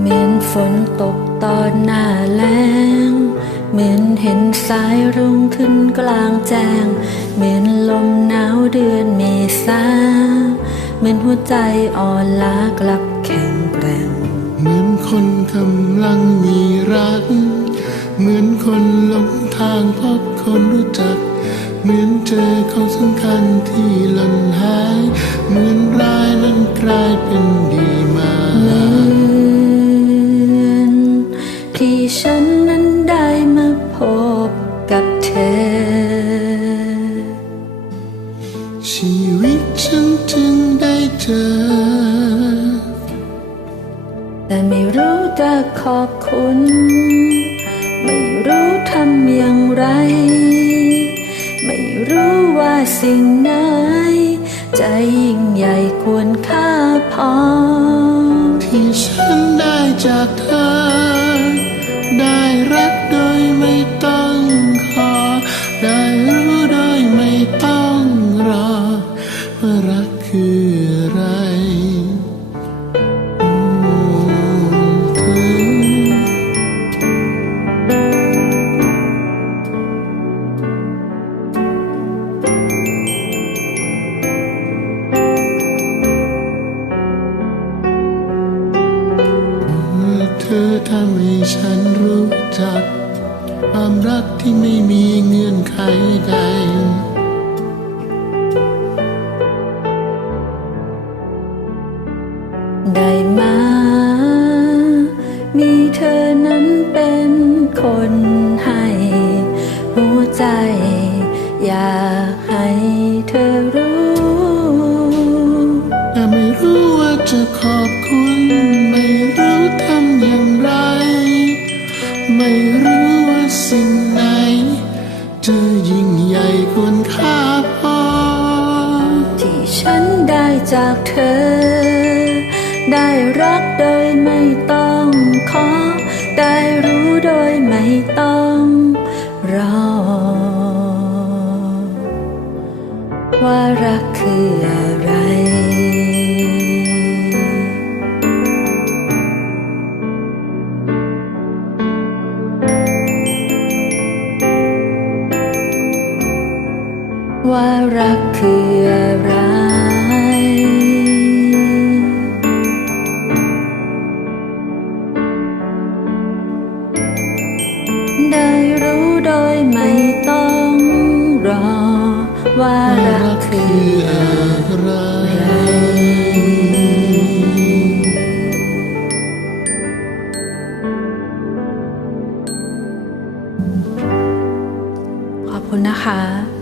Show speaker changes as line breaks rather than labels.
เหมือนฝนตกตอนหน้าแล้ง เหมือนเห็นสายรุ่งขึ้นกลางแจ้ง เหมือนลมหนาวเดือนเมษาเหมือนหัวใจอ่อนล้ากลับแข็งแกร่ง
เหมือนคนกำลังมีรัก เหมือนคนหลงทางพบคนรู้จัก เหมือนเจอคนสำคัญที่หล่นหาย เหมือนร้ายนั้นกลายเป็น ชีวิตฉันจึงได้เจอ
แต่ไม่รู้จะขอบคุณ ไม่รู้ทำอย่างไร ไม่รู้ว่าสิ่งไหน ใจยิ่งใหญ่ควรค่าพอ
ที่ฉันได้จากเธอ ทำให้ฉันรู้จัก ความรักที่ไม่มีเงื่อนไขใด
ได้มา มีเธอนั้นเป็นคนให้ หัวใจอยาก ฉันได้จากเธอ ได้รักโดยไม่ต้องขอ ได้รู้โดยไม่ต้องรอ ว่ารักคืออะไรว่ารักคืออะไร ว่ารักคือ
อะไร
ขอบคุณนะคะ